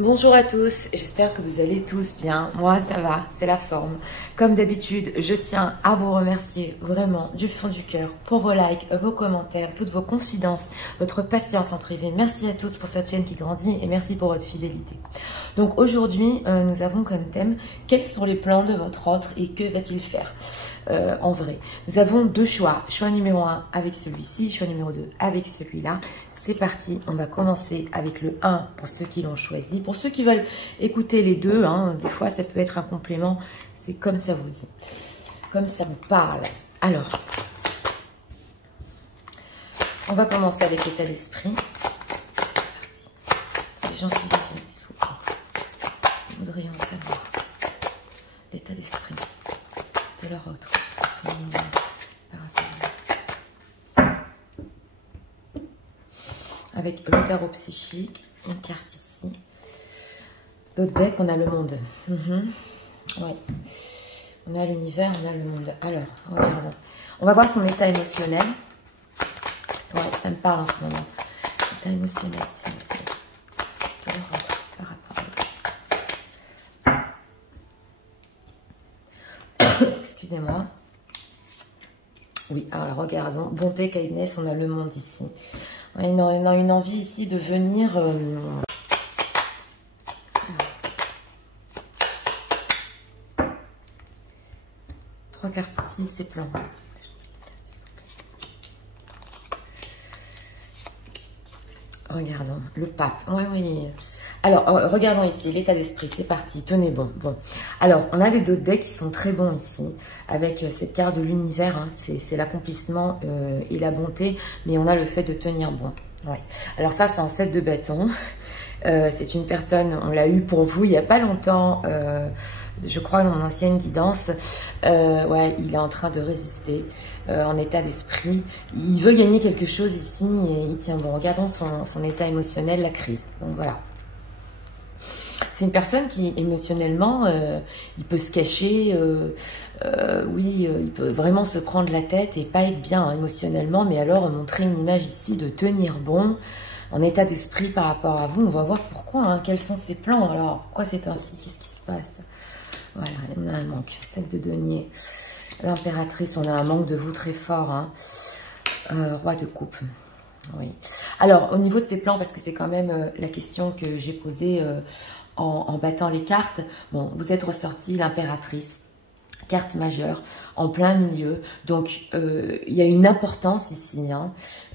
Bonjour à tous, j'espère que vous allez tous bien. Moi ça va, c'est la forme. Comme d'habitude, je tiens à vous remercier vraiment du fond du cœur pour vos likes, vos commentaires, toutes vos confidences, votre patience en privé. Merci à tous pour cette chaîne qui grandit et merci pour votre fidélité. Donc aujourd'hui, nous avons comme thème quels sont les plans de votre autre et que va-t-il faire en vrai. Nous avons deux choix. Choix numéro 1 avec celui-ci, choix numéro 2 avec celui-là. C'est parti, on va commencer avec le 1 pour ceux qui l'ont choisi. Pour ceux qui veulent écouter les deux, des fois ça peut être un complément, c'est comme ça vous dit, comme ça vous parle. Alors, on va commencer avec l'état d'esprit. Les gens qui lisent, s'il vous plaît, vous voudriez en savoir l'état d'esprit de leur autre. Avec le tarot psychique, une carte ici. D'autres decks, on a le monde. Ouais. On a l'univers, on a le monde. Alors, regardons. On va voir son état émotionnel. Ouais, ça me parle en ce moment. État émotionnel, s'il vous plaît. De leur autre, par rapport à eux. Excusez-moi. Oui, alors regardons. Bonté, kindness, on a le monde ici. On a une envie ici de venir... Trois cartes ici, c'est plan. Regardons, le pape. Oui. Alors, regardons ici, l'état d'esprit, c'est parti, tenez bon. Alors, on a des d'autres decks qui sont très bons ici, avec cette carte de l'univers, c'est l'accomplissement et la bonté, mais on a le fait de tenir bon. Ouais. Alors ça, c'est un 7 de bâton. C'est une personne, on l'a eu pour vous il n'y a pas longtemps, je crois dans mon ancienne guidance. Ouais, il est en train de résister en état d'esprit. Il veut gagner quelque chose ici et il tient bon. Regardons son état émotionnel, la crise. Donc voilà. C'est une personne qui, émotionnellement, il peut se cacher, oui, il peut vraiment se prendre la tête et pas être bien émotionnellement, mais alors montrer une image ici de tenir bon, en état d'esprit par rapport à vous. On va voir pourquoi, quels sont ses plans, alors, pourquoi c'est ainsi, qu'est-ce qui se passe. Voilà, on a un manque, 7 de denier, l'impératrice, on a un manque de vous très fort, roi de coupe. Oui. Alors, au niveau de ces plans, parce que c'est quand même la question que j'ai posée en battant les cartes, bon, vous êtes ressorti l'impératrice, carte majeure, en plein milieu. Donc, il y a une importance ici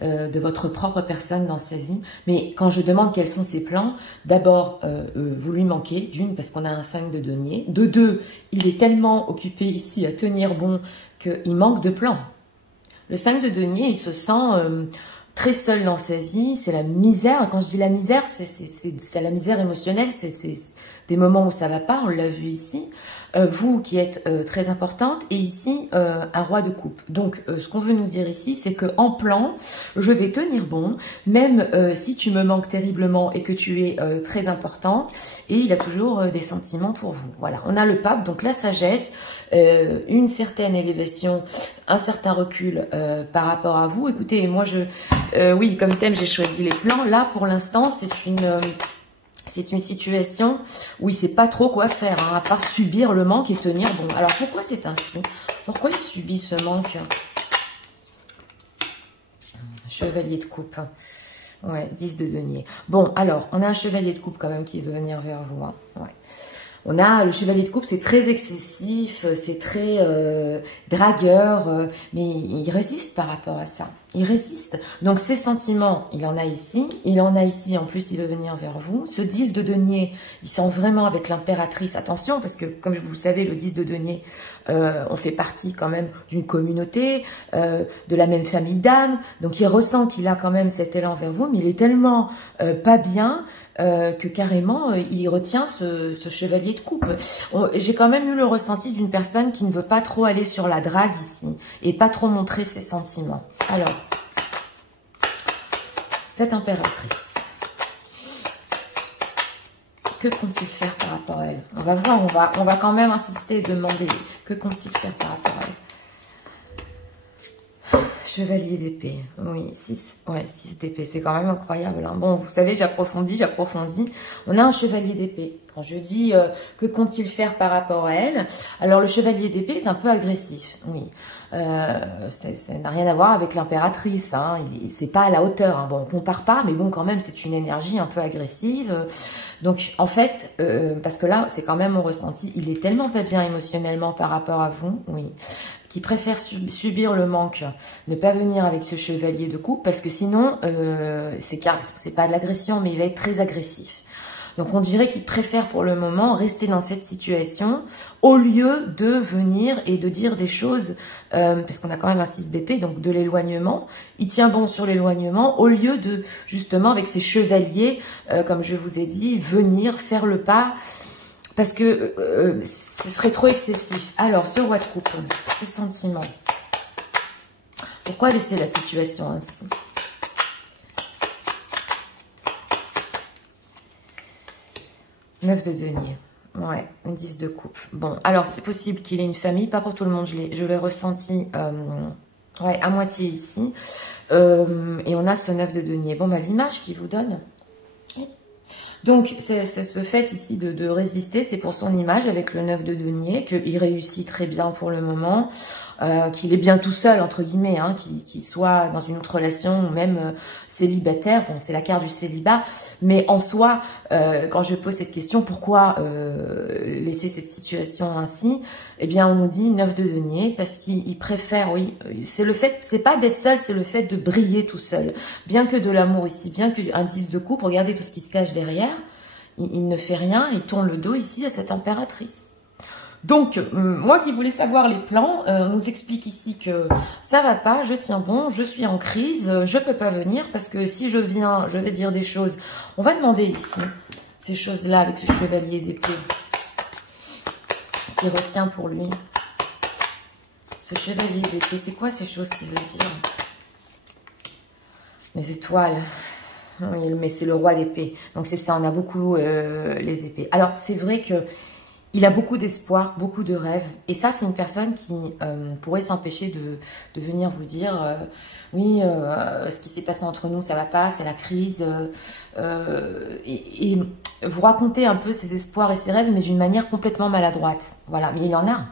de votre propre personne dans sa vie. Mais quand je demande quels sont ses plans, d'abord, vous lui manquez, d'une, parce qu'on a un 5 de denier. De deux, il est tellement occupé ici à tenir bon qu'il manque de plans. Le 5 de denier, il se sent... très seul dans sa vie, c'est la misère. Quand je dis la misère, c'est la misère émotionnelle, c'est des moments où ça va pas, on l'a vu ici. Vous qui êtes très importante, et ici un roi de coupe. Donc ce qu'on veut nous dire ici, c'est que en plan, je vais tenir bon, même si tu me manques terriblement et que tu es très importante, et il a toujours des sentiments pour vous. Voilà, on a le pape, donc la sagesse, une certaine élévation, un certain recul par rapport à vous. Écoutez, moi oui, comme thème, j'ai choisi les plans. Là, pour l'instant, c'est une situation où il ne sait pas trop quoi faire, à part subir le manque et tenir bon. Alors, pourquoi c'est ainsi? Pourquoi il subit ce manque? Chevalier de coupe. Ouais, 10 de denier. Bon, alors, on a un chevalier de coupe quand même qui veut venir vers vous. Ouais. On a le chevalier de coupe, c'est très excessif, c'est très dragueur, mais il résiste par rapport à ça. Il résiste. Donc ses sentiments, il en a ici. Il en a ici, en plus, il veut venir vers vous. Ce 10 de denier, il sent vraiment avec l'impératrice. Attention, parce que comme vous le savez, le 10 de denier, on fait partie quand même d'une communauté, de la même famille d'âmes. Donc il ressent qu'il a quand même cet élan vers vous, mais il est tellement pas bien que carrément il retient ce chevalier de coupe. J'ai quand même eu le ressenti d'une personne qui ne veut pas trop aller sur la drague ici et pas trop montrer ses sentiments. Alors, cette impératrice, que compte-t-il faire par rapport à elle? On va voir, on va quand même insister et demander que compte-t-il faire par rapport à elle. Chevalier d'épée, oui, 6, ouais, 6 d'épée, c'est quand même incroyable. Hein. Bon, vous savez, j'approfondis. On a un chevalier d'épée. Quand je dis que compte-t-il faire par rapport à elle, alors le chevalier d'épée est un peu agressif, oui. Ça n'a rien à voir avec l'impératrice, hein. C'est pas à la hauteur. Hein. Bon, on compare pas, mais bon, quand même, c'est une énergie un peu agressive. Donc, en fait, parce que là, c'est quand même mon ressenti, il est tellement pas bien émotionnellement par rapport à vous, oui, qui préfère subir le manque, ne pas venir avec ce chevalier de coupe, parce que sinon, c'est pas de l'agression, mais il va être très agressif. Donc, on dirait qu'il préfère pour le moment rester dans cette situation au lieu de venir et de dire des choses, parce qu'on a quand même un 6 d'épée, donc de l'éloignement. Il tient bon sur l'éloignement au lieu de, justement, avec ses chevaliers, comme je vous ai dit, venir faire le pas, parce que ce serait trop excessif. Alors, ce roi de coupe, ses sentiments. Pourquoi laisser la situation ainsi ? Neuf de denier. Ouais, 10 de coupe. Bon, alors c'est possible qu'il ait une famille, pas pour tout le monde, je l'ai ressenti ouais, à moitié ici. Et on a ce 9 de denier. Bon, bah, l'image qu'il vous donne. Donc, ce fait ici de résister, c'est pour son image avec le 9 de denier, qu'il réussit très bien pour le moment, qu'il est bien tout seul, entre guillemets, hein, qu'il soit dans une autre relation ou même célibataire. Bon, c'est la carte du célibat, mais en soi, quand je pose cette question, pourquoi laisser cette situation ainsi? Eh bien, on nous dit 9 de denier, parce qu'il préfère, oui, c'est pas d'être seul, c'est le fait de briller tout seul. Bien que de l'amour ici, bien qu'un 10 de coupe, regardez tout ce qui se cache derrière, il ne fait rien, il tourne le dos ici à cette impératrice. Donc, moi qui voulais savoir les plans, on nous explique ici que ça va pas, je tiens bon, je suis en crise, je peux pas venir parce que si je viens, je vais dire des choses. On va demander ici, ces choses-là avec ce chevalier d'épée qui retient pour lui. Ce chevalier d'épée, c'est quoi ces choses qu'il veut dire? Les étoiles. Oui, mais c'est le roi d'épée. Donc c'est ça, on a beaucoup les épées. Alors c'est vrai que il a beaucoup d'espoir, beaucoup de rêves. Et ça, c'est une personne qui pourrait s'empêcher de venir vous dire oui, ce qui s'est passé entre nous, ça va pas, c'est la crise. Et vous raconter un peu ses espoirs et ses rêves, mais d'une manière complètement maladroite. Voilà, mais il en a.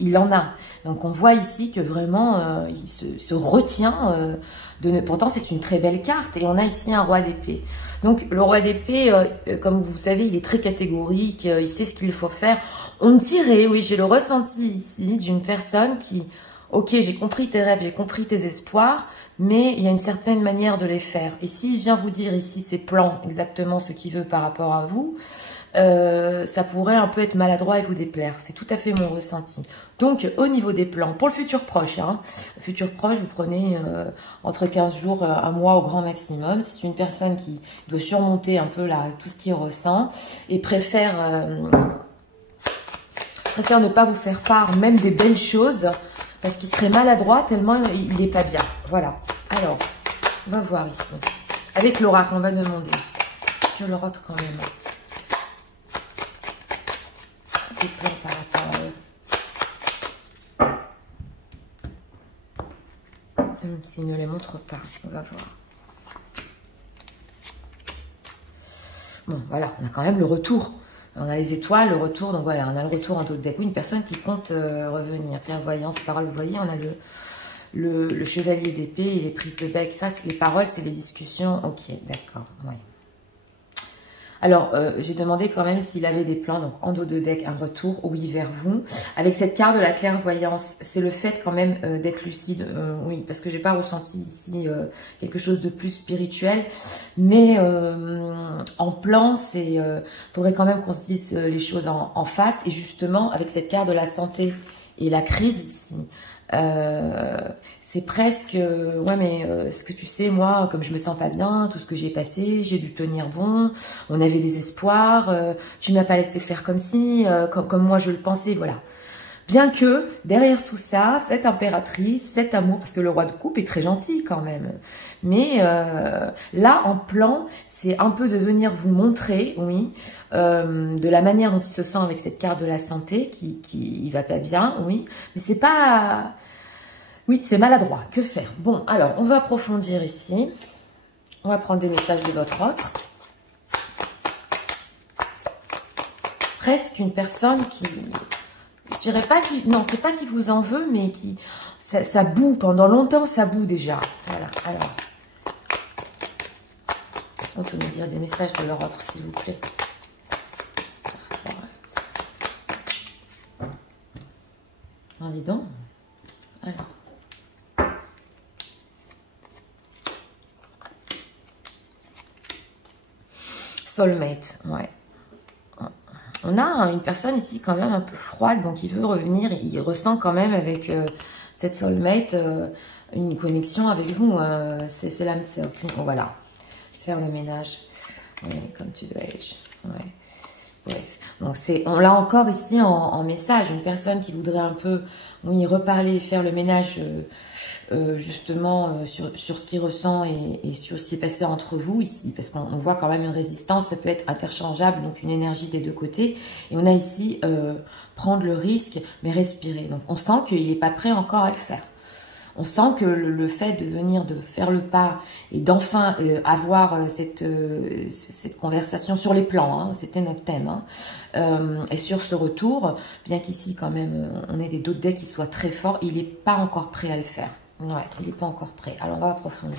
Il en a. Donc on voit ici que vraiment, il se retient pourtant, c'est une très belle carte. Et on a ici un roi d'épée. Donc le roi d'épée, comme vous savez, il est très catégorique. Il sait ce qu'il faut faire. On dirait, oui, j'ai le ressenti ici d'une personne qui... Ok, j'ai compris tes rêves, j'ai compris tes espoirs, mais il y a une certaine manière de les faire. Et s'il vient vous dire ici ses plans, exactement ce qu'il veut par rapport à vous, ça pourrait un peu être maladroit et vous déplaire. C'est tout à fait mon ressenti. Donc, au niveau des plans, pour le futur proche, hein, futur proche, vous prenez entre 15 jours, un mois au grand maximum. C'est une personne qui doit surmonter un peu là, tout ce qu'il ressent et préfère ne pas vous faire part même des belles choses parce qu'il serait maladroit tellement il n'est pas bien. Voilà. Alors, on va voir ici. Avec l'oracle, on va demander. Que l'oracle quand même. Des plans par rapport à eux. S'il ne les montre pas, on va voir. Bon, voilà, on a quand même le retour. On a les étoiles, le retour, donc voilà, on a le retour en dos de deck. Oui, une personne qui compte revenir. Clairvoyance, parole, vous voyez, on a le chevalier d'épée et les prises de bec. Ça, c'est les paroles, c'est les discussions. Ok, d'accord, oui. Alors, j'ai demandé quand même s'il avait des plans, donc en dos de deck, un retour, oui, vers vous. Avec cette carte de la clairvoyance, c'est le fait quand même d'être lucide, oui, parce que j'ai pas ressenti ici quelque chose de plus spirituel. Mais en plan, faudrait quand même qu'on se dise les choses en face. Et justement, avec cette carte de la santé et la crise ici, c'est presque, ouais mais ce que tu sais, moi, comme je me sens pas bien, tout ce que j'ai passé, j'ai dû tenir bon, on avait des espoirs, tu m'as pas laissé faire comme si, comme moi je le pensais, voilà. Bien que, derrière tout ça, cette impératrice, cet amour, parce que le roi de coupe est très gentil quand même, mais là, en plan, c'est un peu de venir vous montrer, oui, de la manière dont il se sent avec cette carte de la santé, qui va pas bien, oui, mais c'est pas... Oui, c'est maladroit. Que faire? Bon, alors, on va approfondir ici. On va prendre des messages de votre autre. Presque une personne qui... Je dirais pas qui... Non, c'est pas qui vous en veut, mais qui... Ça boue. Pendant longtemps, ça boue déjà. Voilà, alors... Est-ce qu'on peut me dire des messages de leur autre, s'il vous plaît? Ah, dis donc. Alors... Soulmate, ouais. On a une personne ici quand même un peu froide, donc il veut revenir, il ressent quand même avec cette soulmate une connexion avec vous. C'est l'âme sœur. Voilà, faire le ménage, ouais, comme tu dois être. Ouais. Bref. Donc on l'a encore ici en message, une personne qui voudrait un peu, oui, reparler, faire le ménage justement sur ce qu'il ressent et sur ce qui s'est passé entre vous ici, parce qu'on voit quand même une résistance, ça peut être interchangeable, donc une énergie des deux côtés, et on a ici prendre le risque, mais respirer. Donc on sent qu'il n'est pas prêt encore à le faire. On sent que le fait de venir, de faire le pas et d'enfin avoir cette conversation sur les plans, hein, c'était notre thème, hein, et sur ce retour, bien qu'ici quand même on ait des d'autres decks qui soient très forts, il n'est pas encore prêt à le faire. Ouais, il n'est pas encore prêt. Alors on va approfondir.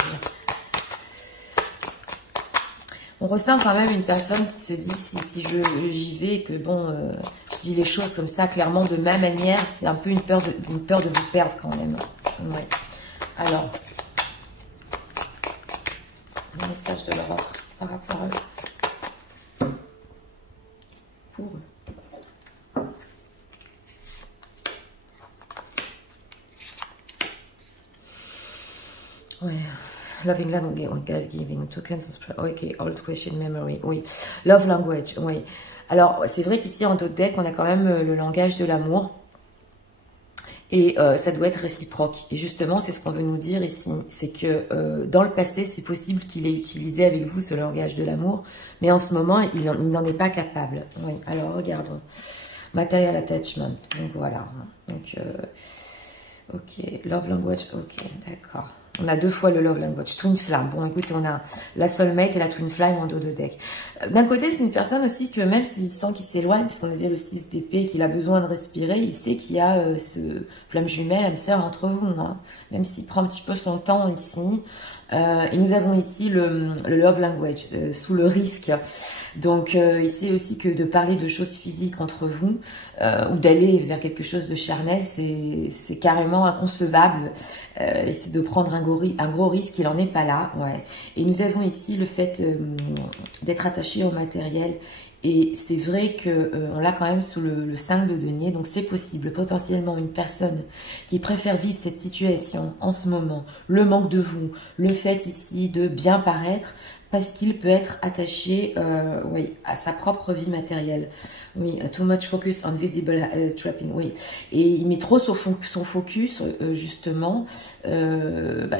On ressent quand même une personne qui se dit si j'y vais, que bon, je dis les choses comme ça clairement de ma manière, c'est un peu une peur de vous perdre quand même. Ouais. Alors, un message de leur autre par rapport à eux. Pour eux. Ouais. Loving language, giving tokens, ok, old question memory, oui. Love language, oui. Alors, c'est vrai qu'ici, en d'autres decks, on a quand même le langage de l'amour. Et ça doit être réciproque. Et justement, c'est ce qu'on veut nous dire ici. C'est que dans le passé, c'est possible qu'il ait utilisé avec vous ce langage de l'amour. Mais en ce moment, il n'en est pas capable. Oui, alors regardons. Material attachment. Donc voilà. Donc, ok, love language, ok, d'accord. On a deux fois le love language, twin flame. Bon, écoutez, on a la soulmate et la twin flame en dos de deck. D'un côté, c'est une personne aussi que même s'il sent qu'il s'éloigne, puisqu'on a bien le 6 d'épée, qu'il a besoin de respirer, il sait qu'il y a ce flamme jumelle, âme sœur entre vous. Hein. Même s'il prend un petit peu son temps ici. Et nous avons ici le love language, sous le risque. Donc, il sait aussi que de parler de choses physiques entre vous, ou d'aller vers quelque chose de charnel, c'est carrément inconcevable. Et c'est de prendre un gros risque, il n'en est pas là. Ouais. Et nous avons ici le fait d'être attaché au matériel. Et c'est vrai qu'on l'a quand même sous le 5 de denier, donc c'est possible. Potentiellement une personne qui préfère vivre cette situation en ce moment, le manque de vous, le fait ici de bien paraître, parce qu'il peut être attaché oui, à sa propre vie matérielle. Oui, too much focus on visible trapping, oui. Et il met trop son focus, justement,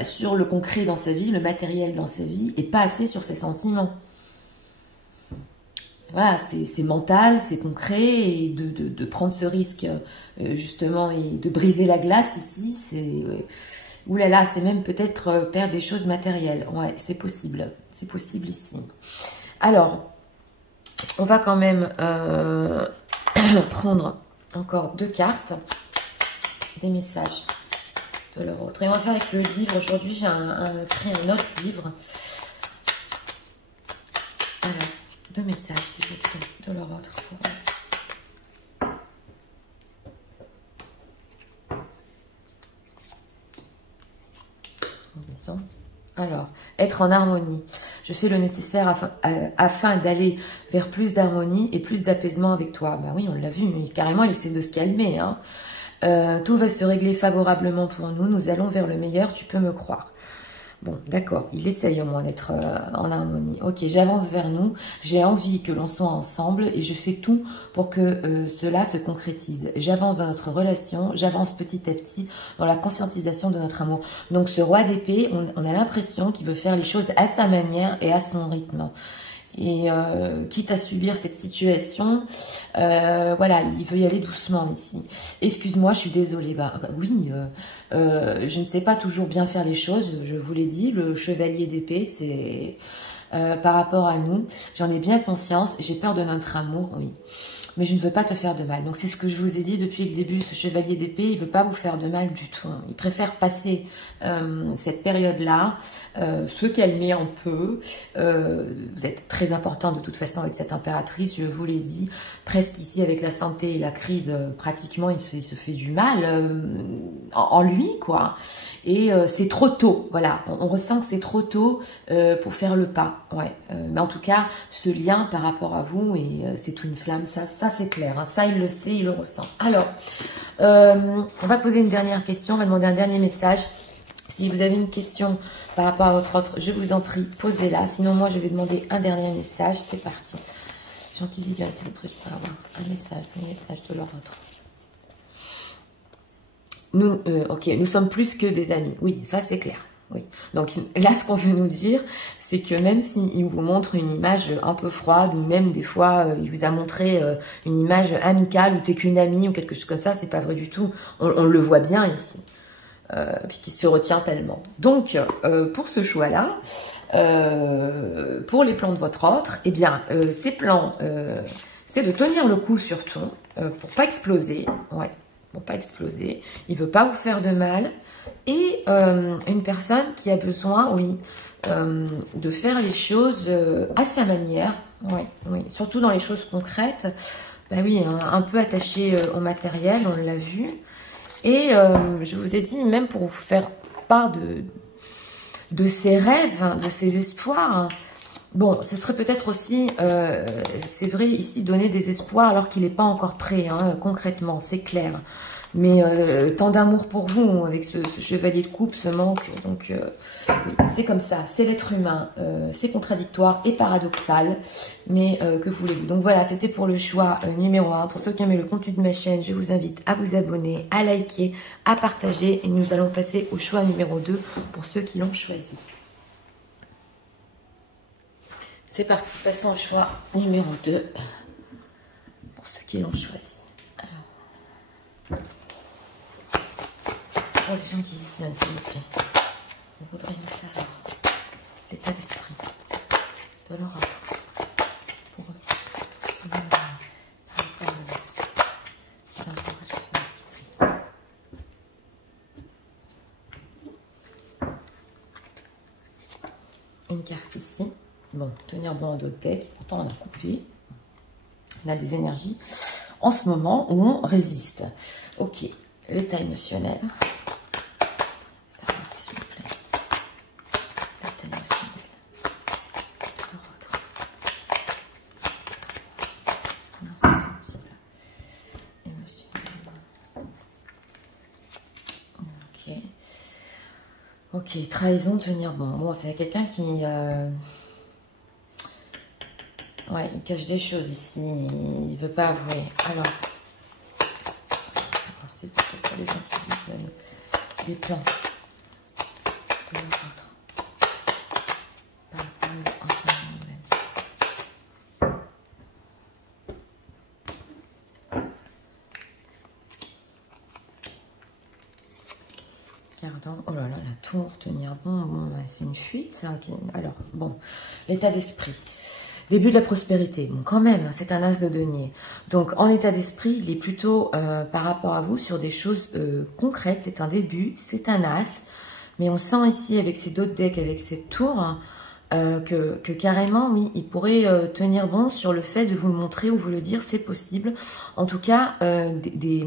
sur le concret dans sa vie, le matériel dans sa vie, et pas assez sur ses sentiments. Voilà, c'est mental, c'est concret, et de prendre ce risque, justement, et de briser la glace ici, c'est... oulala, c'est même peut-être perdre des choses matérielles. Ouais, c'est possible ici. Alors, on va quand même prendre encore 2 cartes, des messages de leur autre. Et on va faire avec le livre. Aujourd'hui, j'ai créé un autre livre. Alors, 2 messages, s'il vous plaît, de leur autre pour eux. Alors, être en harmonie. Je fais le nécessaire afin d'aller vers plus d'harmonie et plus d'apaisement avec toi. Bah oui, on l'a vu, mais carrément, il essaie de se calmer. Hein. Tout va se régler favorablement pour nous. Nous allons vers le meilleur, tu peux me croire. Bon, d'accord, il essaye au moins d'être en harmonie. Ok, j'avance vers nous, j'ai envie que l'on soit ensemble et je fais tout pour que cela se concrétise. J'avance dans notre relation, j'avance petit à petit dans la conscientisation de notre amour. Donc ce roi d'épée, on a l'impression qu'il veut faire les choses à sa manière et à son rythme. Et quitte à subir cette situation, voilà, il veut y aller doucement ici. Excuse-moi, je suis désolée. Bah oui, je ne sais pas toujours bien faire les choses. Je vous l'ai dit, le chevalier d'épée, c'est par rapport à nous. J'en ai bien conscience. J'ai peur de notre amour, oui. Mais je ne veux pas te faire de mal. Donc c'est ce que je vous ai dit depuis le début, ce chevalier d'épée, il ne veut pas vous faire de mal du tout. Il préfère passer cette période-là, se calmer un peu. Vous êtes très important de toute façon avec cette impératrice, je vous l'ai dit. Presque ici avec la santé et la crise, pratiquement il se fait du mal en lui, quoi. Et c'est trop tôt, voilà. On ressent que c'est trop tôt pour faire le pas. Ouais. Mais en tout cas, ce lien par rapport à vous, et c'est une flamme, ça c'est clair. Hein. Ça, il le sait, il le ressent. Alors, on va poser une dernière question, on va demander un dernier message. Si vous avez une question par rapport à votre autre, je vous en prie, posez-la. Sinon, moi, je vais demander un dernier message. C'est parti. Gens qui visionnent, s'il vous plaît, je peux avoir un message de leur autre. Nous, ok, nous sommes plus que des amis. Oui, ça c'est clair. Oui. Donc là, ce qu'on veut nous dire, c'est que même s'il vous montre une image un peu froide, ou même des fois, il vous a montré une image amicale, ou t'es qu'une amie, ou quelque chose comme ça, c'est pas vrai du tout. On le voit bien ici. Puisqu'il se retient tellement. Donc, pour ce choix-là, pour les plans de votre autre, eh bien, ces plans, c'est de tenir le coup surtout, pour pas exploser. Ouais. Pour pas exploser, il veut pas vous faire de mal, et une personne qui a besoin, oui, de faire les choses à sa manière, oui, oui, surtout dans les choses concrètes, bah oui, un peu attaché au matériel, on l'a vu, et je vous ai dit, même pour vous faire part de ses rêves, hein, de ses espoirs, bon, ce serait peut-être aussi, c'est vrai, ici, donner des espoirs alors qu'il n'est pas encore prêt, hein, concrètement, c'est clair. Mais tant d'amour pour vous, avec ce chevalier de coupe, ce manque, donc oui, c'est comme ça, c'est l'être humain, c'est contradictoire et paradoxal, mais que voulez-vous. Donc voilà, c'était pour le choix numéro 1. Pour ceux qui aiment le contenu de ma chaîne, je vous invite à vous abonner, à liker, à partager, et nous allons passer au choix numéro 2 pour ceux qui l'ont choisi. C'est parti, passons au choix numéro 2 pour ceux qui l'ont choisi. Alors, pour les gens qui visionnent, s'il vous plaît, on voudrait me savoir l'état d'esprit de leur autre pour eux. Par rapport à l'autre, par rapport à ce que une carte ici. Bon, tenir bon en dos de deck, pourtant on a coupé. On a des énergies en ce moment où on résiste. Ok, l'état émotionnel. Ça va, s'il vous plaît. L'état émotionnel. Leur autre. Comment se sent-il émotionnellement? Ok. Ok, trahison, tenir bon. Bon, c'est quelqu'un qui... ouais, il cache des choses ici, il veut pas avouer. Alors, c'est plutôt pour les gens qui visionnent les plans de leur autre. Par rapport à son nouvelle. Regardons, oh là là, la tour, tenir bon, bon c'est une fuite, ça. Okay. Alors, bon, l'état d'esprit. Début de la prospérité, bon quand même, c'est un as de denier. Donc en état d'esprit, il est plutôt par rapport à vous sur des choses concrètes. C'est un début, c'est un as. Mais on sent ici avec ces d'autres decks, avec cette tour, hein, que carrément, oui, il pourrait tenir bon sur le fait de vous le montrer ou vous le dire, c'est possible. En tout cas, des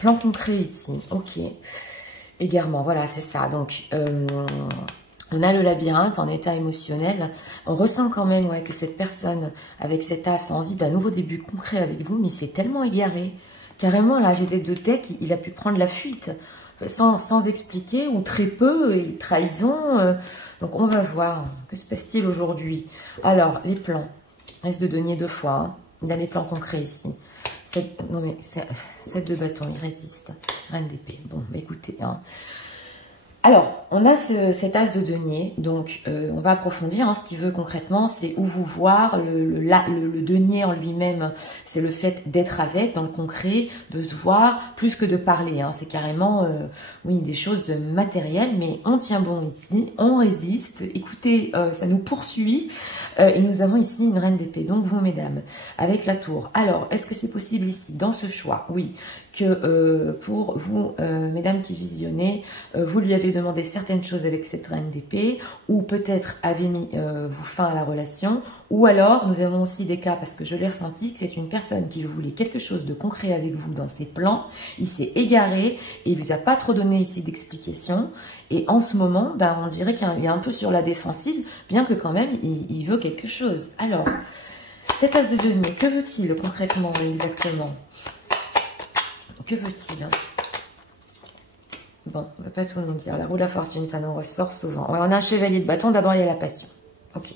plans concrets ici. Ok. Égarement, voilà, c'est ça. Donc... on a le labyrinthe en état émotionnel. On ressent quand même ouais, que cette personne, avec cet as, a envie d'un nouveau début concret avec vous, mais c'est tellement égaré. Carrément, là, j'ai des deux decks, il a pu prendre la fuite, sans expliquer, ou très peu, et trahison. Donc, on va voir. Que se passe-t-il aujourd'hui? Alors, les plans. Reste de denier 2 fois. Hein. Il a des plans concrets ici. Non, mais 7 de bâton, il résiste. Reine d'épée. Bon, bah, écoutez, hein. Alors, on a cet as de denier, donc on va approfondir. Hein, ce qu'il veut concrètement, c'est où vous voir. Le denier en lui-même, c'est le fait d'être avec, dans le concret, de se voir, plus que de parler. Hein, c'est carrément, oui, des choses matérielles, mais on tient bon ici, on résiste. Écoutez, ça nous poursuit. Et nous avons ici une reine d'épée, donc vous, mesdames, avec la tour. Alors, est-ce que c'est possible ici, dans ce choix? Oui, que pour vous, mesdames qui visionnez, vous lui avez demandé certaines choses avec cette reine d'épée, ou peut-être avez mis vous fin à la relation, ou alors nous avons aussi des cas, parce que je l'ai ressenti, que c'est une personne qui voulait quelque chose de concret avec vous dans ses plans, il s'est égaré et il vous a pas trop donné ici d'explications, et en ce moment, ben, on dirait qu'il est un peu sur la défensive, bien que quand même il veut quelque chose. Alors, cet as de denier, que veut-il concrètement exactement? Que veut-il? Bon, on ne va pas tout nous dire. La roue de la fortune, ça nous ressort souvent. Ouais, on a un chevalier de bâton. D'abord, il y a la passion. Ok.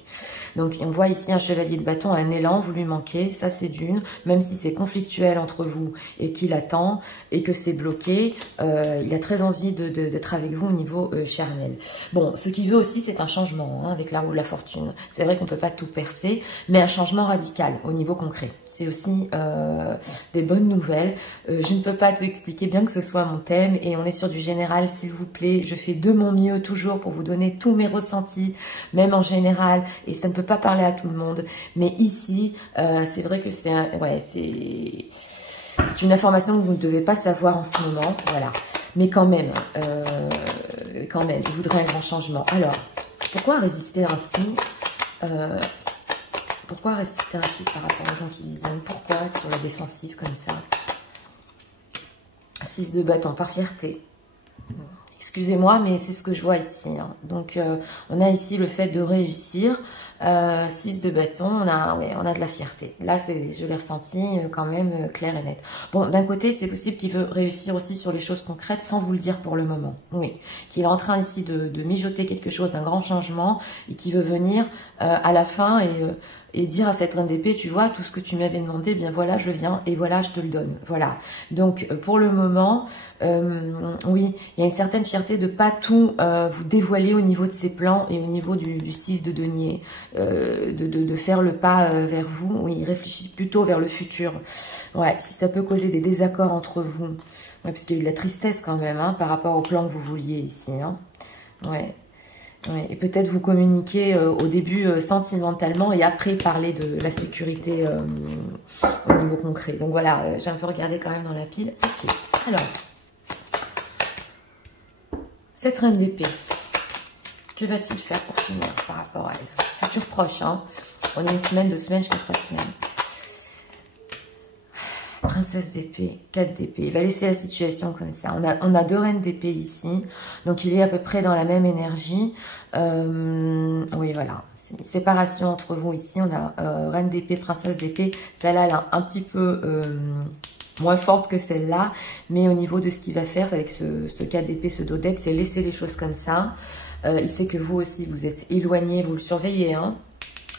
Donc, on voit ici un chevalier de bâton, un élan, vous lui manquez. Ça, c'est d'une. Même si c'est conflictuel entre vous et qu'il attend et que c'est bloqué, il a très envie d'être avec vous au niveau charnel. Bon, ce qu'il veut aussi, c'est un changement hein, avec la roue de la fortune. C'est vrai qu'on ne peut pas tout percer, mais un changement radical au niveau concret. C'est aussi des bonnes nouvelles. Je ne peux pas tout expliquer, bien que ce soit mon thème. Et on est sur du général, s'il vous plaît. Je fais de mon mieux toujours pour vous donner tous mes ressentis, même en général. Et ça ne peut pas parler à tout le monde. Mais ici, c'est vrai que c'est une information que vous ne devez pas savoir en ce moment. Voilà. Mais quand même, il voudrait un grand changement. Alors, pourquoi résister ainsi Pourquoi résister ainsi par rapport aux gens qui visionnent? Pourquoi être sur la défensive comme ça? 6 de bâton, par fierté. Excusez-moi, mais c'est ce que je vois ici. Hein. Donc, on a ici le fait de réussir. 6 de bâton, on a de la fierté. Là, je l'ai ressenti quand même clair et net. Bon, d'un côté, c'est possible qu'il veut réussir aussi sur les choses concrètes sans vous le dire pour le moment. Oui, qu'il est en train ici de mijoter quelque chose, un grand changement, et qui veut venir à la fin et dire à cette reine d'épée, tu vois, tout ce que tu m'avais demandé, bien voilà, je viens et voilà, je te le donne. Voilà. Donc, pour le moment, oui, il y a une certaine fierté de pas tout vous dévoiler au niveau de ses plans et au niveau du 6 de denier, de faire le pas vers vous. Oui, il réfléchit plutôt vers le futur. Ouais, si ça peut causer des désaccords entre vous. Ouais, parce qu'il y a eu de la tristesse quand même, hein, par rapport au plan que vous vouliez ici. Hein. Ouais. Ouais, et peut-être vous communiquer au début sentimentalement et après parler de la sécurité au niveau concret. Donc voilà, j'ai un peu regardé quand même dans la pile. Ok, alors, cette reine d'épée, que va-t-il faire pour finir par rapport à elle? Futur proche, hein. On est une semaine, 2 semaines, jusqu'à 3 semaines. Princesse d'épée, 4 d'épée. Il va laisser la situation comme ça. On a 2 reines d'épée ici. Donc, il est à peu près dans la même énergie. Oui, voilà. C'est une séparation entre vous ici. On a reine d'épée, princesse d'épée. Celle-là, elle est un petit peu moins forte que celle-là. Mais au niveau de ce qu'il va faire avec ce 4 d'épée, ce dodex, c'est laisser les choses comme ça. Il sait que vous aussi, vous êtes éloigné. Vous le surveillez, hein.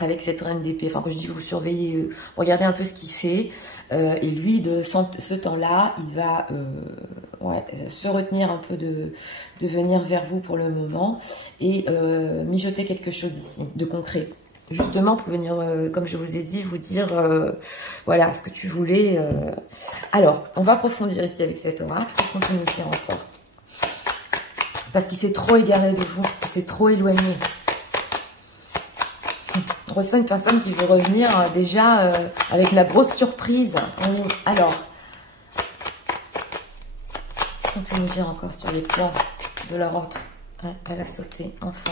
Avec cette reine d'épée, enfin quand je dis vous surveillez, regardez un peu ce qu'il fait, et lui de ce temps-là, il va se retenir un peu de venir vers vous pour le moment, et mijoter quelque chose ici, de concret, justement pour venir, comme je vous ai dit, vous dire, voilà, ce que tu voulais. Alors, on va approfondir ici avec cet oracle, qu'est-ce qu'on peut nous dire encore? Parce qu'il s'est trop égaré de vous, il s'est trop éloigné. On ressent une personne qui veut revenir déjà avec la grosse surprise. Oui. Alors, on peut nous dire encore sur les plans de la rentrée. Ouais, elle a sauté, enfin.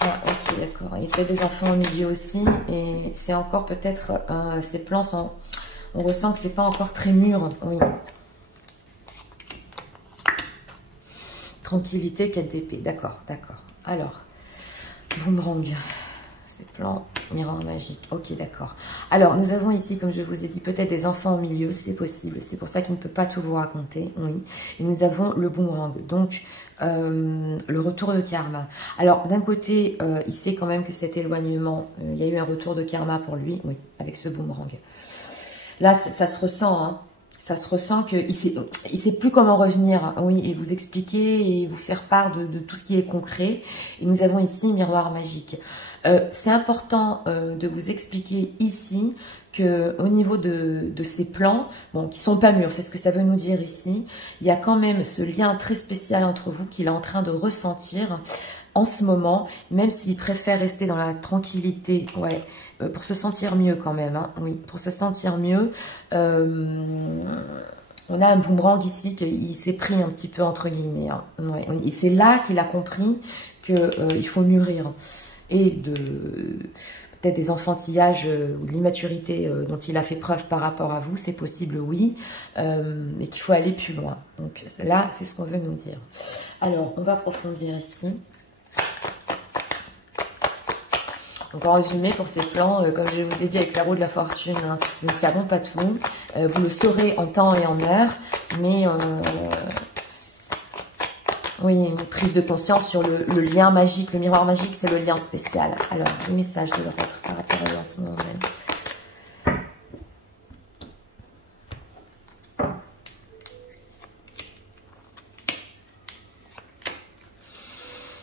Ah, ok, d'accord. Il y a des enfants au milieu aussi. Et c'est encore peut-être, ces plans sont... On ressent que c'est pas encore très mûr. Oui. Tranquillité, 4 d'épée. D'accord, d'accord. Alors, boomerang. Plan miroir magique. Ok, d'accord. Alors, nous avons ici, comme je vous ai dit, peut-être des enfants au milieu, c'est possible. C'est pour ça qu'il ne peut pas tout vous raconter. Oui. Et nous avons le boomerang. Donc, le retour de karma. Alors, d'un côté, il sait quand même que cet éloignement, il y a eu un retour de karma pour lui. Oui, avec ce boomerang. Là, ça se ressent, hein. Ça se ressent qu'il sait plus comment revenir, oui, et vous expliquer et vous faire part de tout ce qui est concret. Et nous avons ici miroir magique. C'est important de vous expliquer ici que au niveau de ces plans, bon, qui sont pas mûrs, c'est ce que ça veut nous dire ici, il y a quand même ce lien très spécial entre vous qu'il est en train de ressentir en ce moment, même s'il préfère rester dans la tranquillité, ouais, pour se sentir mieux quand même, hein, oui, pour se sentir mieux. On a un boomerang ici qu'il s'est pris un petit peu entre guillemets, hein, ouais, et c'est là qu'il a compris qu'il faut mûrir et peut-être des enfantillages ou de l'immaturité dont il a fait preuve par rapport à vous, c'est possible, oui, mais qu'il faut aller plus loin. Donc là, c'est ce qu'on veut nous dire. Alors, on va approfondir ici. Donc en résumé, pour ces plans, comme je vous ai dit avec la roue de la fortune, hein, nous ne savons pas tout. Vous le saurez en temps et en heure, mais oui, une prise de conscience sur le lien magique, le miroir magique, c'est le lien spécial. Alors, les messages de leur autre par rapport au lancement même.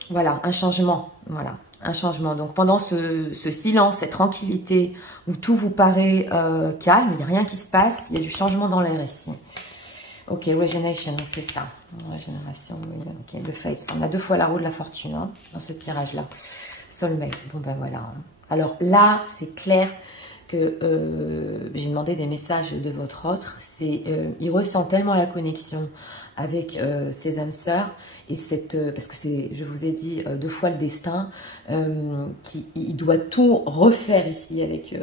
Voilà, un changement, voilà. Un changement. Donc pendant ce silence, cette tranquillité où tout vous paraît calme, il n'y a rien qui se passe, il y a du changement dans l'air ici. Ok, Regeneration, donc c'est ça. Régénération, oui, ok, The Fates. On a 2 fois la roue de la fortune hein, dans ce tirage-là. Soulmate, bon ben voilà. Hein. Alors là, c'est clair que j'ai demandé des messages de votre autre. Il ressent tellement la connexion avec ses âmes sœurs et parce que je vous ai dit 2 fois le destin, qu'il doit tout refaire ici avec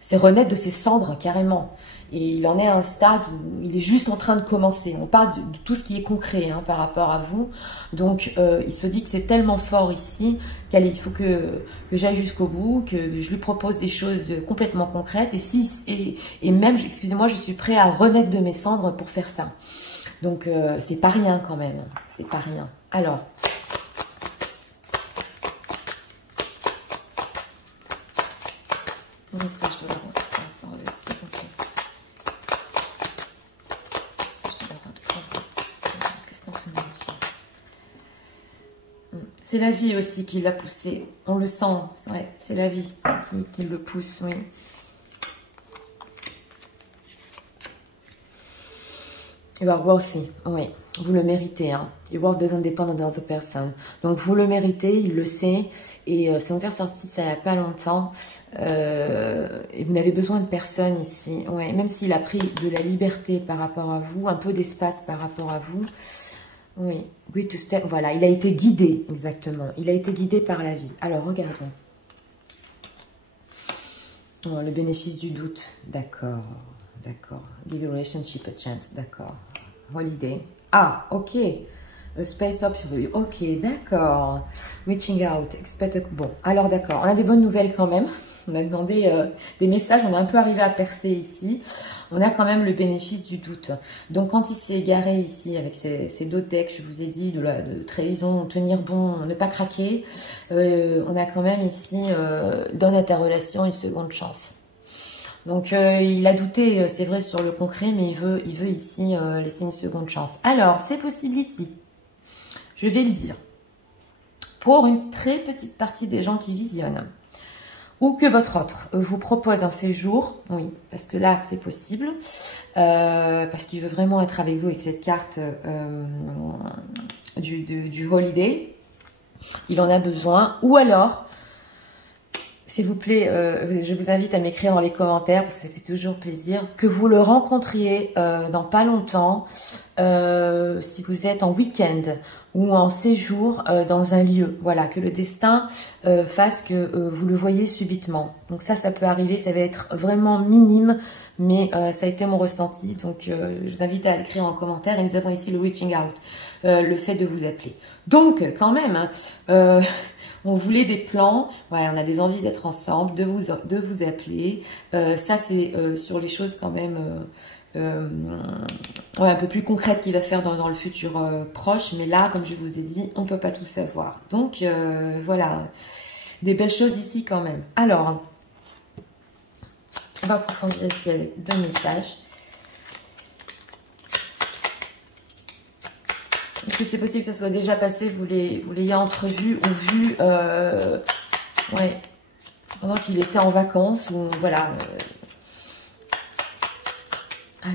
c'est renaître de ses cendres carrément. Et il en est à un stade où il est juste en train de commencer. On parle de tout ce qui est concret hein, par rapport à vous. Donc il se dit que c'est tellement fort ici qu'il faut que j'aille jusqu'au bout, que je lui propose des choses complètement concrètes. Et même, excusez-moi, je suis prêt à renaître de mes cendres pour faire ça. Donc c'est pas rien quand même. C'est pas rien. Alors. Message de la route. C'est la vie aussi qui l'a poussé. On le sent. Ouais, c'est la vie qui le pousse, oui. You are worthy. Oui, vous le méritez. Hein. Your worth doesn't depend on the other person. Donc vous le méritez, il le sait. Et c'est sorti ça il n'y a pas longtemps. Et vous n'avez besoin de personne ici. Ouais, même s'il a pris de la liberté par rapport à vous, un peu d'espace par rapport à vous. Oui, oui, to step. Voilà, il a été guidé, exactement. Il a été guidé par la vie. Alors, regardons. Oh, le bénéfice du doute. D'accord, d'accord. Give your relationship a chance. D'accord. Holiday. Ah, ok. A space up. Ok, d'accord. Reaching out. Expect a... Bon, alors d'accord. On a des bonnes nouvelles quand même. On a demandé des messages. On est un peu arrivé à percer ici. On a quand même le bénéfice du doute. Donc, quand il s'est égaré ici avec ces 2 decks, je vous ai dit, de trahison, tenir bon, ne pas craquer, on a quand même ici, donne à ta relation une seconde chance. Donc, il a douté, c'est vrai, sur le concret, mais il veut ici laisser une seconde chance. Alors, c'est possible ici. Je vais le dire. Pour une très petite partie des gens qui visionnent, ou que votre autre vous propose un séjour, oui, parce que là, c'est possible, parce qu'il veut vraiment être avec vous et cette carte du holiday, il en a besoin, ou alors, s'il vous plaît, je vous invite à m'écrire dans les commentaires, parce que ça fait toujours plaisir, que vous le rencontriez dans pas longtemps, si vous êtes en week-end ou en séjour dans un lieu, voilà, que le destin fasse que vous le voyez subitement. Donc ça peut arriver, ça va être vraiment minime, mais ça a été mon ressenti, donc je vous invite à l'écrire en commentaire. Et nous avons ici le reaching out, le fait de vous appeler. Donc quand même, hein, on voulait des plans, ouais, on a des envies d'être ensemble, de vous appeler. Ça c'est sur les choses quand même ouais, un peu plus concrètes qu'il va faire dans le futur proche, mais là, comme je vous ai dit, on ne peut pas tout savoir. Donc voilà, des belles choses ici quand même. Alors, on va approfondir ici avec 2 messages. parce que c'est possible que ça soit déjà passé, vous l'ayez entrevu ou vu ouais, pendant qu'il était en vacances, ou voilà. Alors.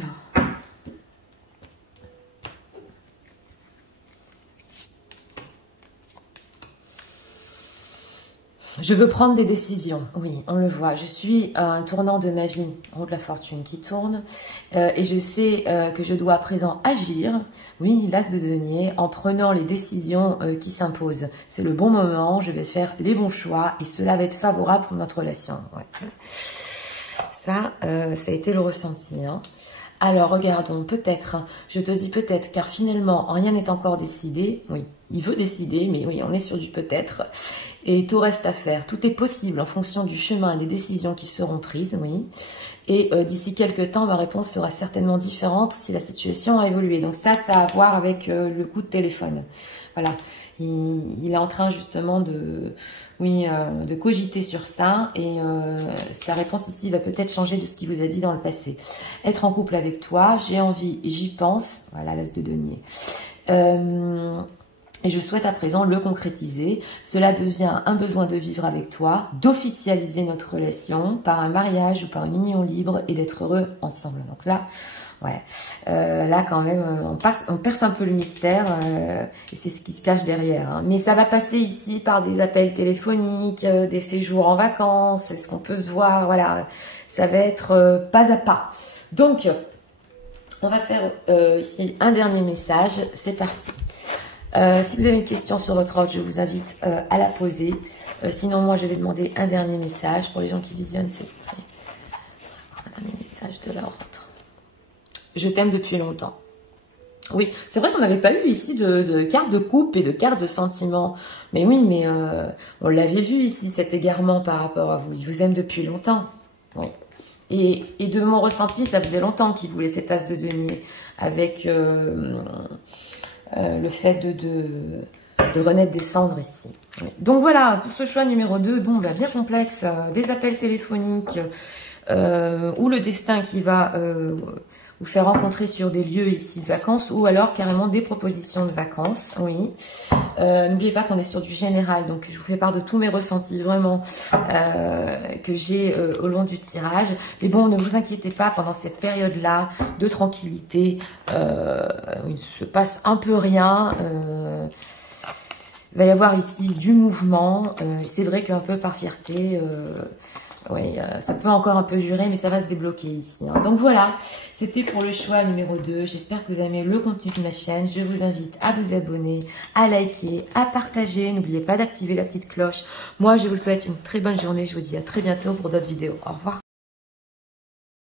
Je veux prendre des décisions, oui, on le voit. Je suis à un tournant de ma vie, en haut de la fortune qui tourne, et je sais que je dois à présent agir, oui, l'as de denier, en prenant les décisions qui s'imposent. C'est le bon moment, je vais faire les bons choix, et cela va être favorable pour notre relation. Ouais. Ça a été le ressenti, hein. Alors, regardons, peut-être, je te dis peut-être, car finalement, rien n'est encore décidé. Oui, il veut décider, mais oui, on est sur du peut-être. Et tout reste à faire. Tout est possible en fonction du chemin et des décisions qui seront prises, oui. Et d'ici quelques temps, ma réponse sera certainement différente si la situation a évolué. Donc ça a à voir avec le coup de téléphone. Voilà. Il est en train justement de cogiter sur ça, et sa réponse ici va peut-être changer de ce qu'il vous a dit dans le passé. Être en couple avec toi, j'ai envie, j'y pense, voilà l'as de denier. Et je souhaite à présent le concrétiser. Cela devient un besoin de vivre avec toi, d'officialiser notre relation par un mariage ou par une union libre et d'être heureux ensemble. Donc là, ouais, là quand même, on perce un peu le mystère et c'est ce qui se cache derrière. Hein. Mais ça va passer ici par des appels téléphoniques, des séjours en vacances, c'est ce qu'on peut se voir, voilà. Ça va être pas à pas. Donc, on va faire ici un dernier message, c'est parti. Si vous avez une question sur votre ordre, je vous invite à la poser. Sinon, moi, je vais demander un dernier message pour les gens qui visionnent, s'il vous plaît. Un dernier message de l'ordre. Je t'aime depuis longtemps. Oui, c'est vrai qu'on n'avait pas eu ici de carte de coupe et de carte de sentiment. Mais oui, mais on l'avait vu ici, cet égarement par rapport à vous. Il vous aime depuis longtemps. Oui. Et de mon ressenti, ça faisait longtemps qu'il voulait cet as de denier avec... le fait de renaître des cendres ici. Oui. Donc voilà, pour ce choix numéro 2, bon, bah, bien complexe, des appels téléphoniques, ou le destin qui va vous faire rencontrer sur des lieux ici de vacances, ou alors carrément des propositions de vacances, oui. N'oubliez pas qu'on est sur du général, donc je vous fais part de tous mes ressentis vraiment que j'ai au long du tirage. Mais bon, ne vous inquiétez pas, pendant cette période-là de tranquillité, il se passe un peu rien. Il va y avoir ici du mouvement. C'est vrai qu'un peu par fierté... oui, ça peut encore un peu durer, mais ça va se débloquer ici. Hein. Donc voilà, c'était pour le choix numéro 2. J'espère que vous aimez le contenu de ma chaîne. Je vous invite à vous abonner, à liker, à partager. N'oubliez pas d'activer la petite cloche. Moi, je vous souhaite une très bonne journée. Je vous dis à très bientôt pour d'autres vidéos. Au revoir.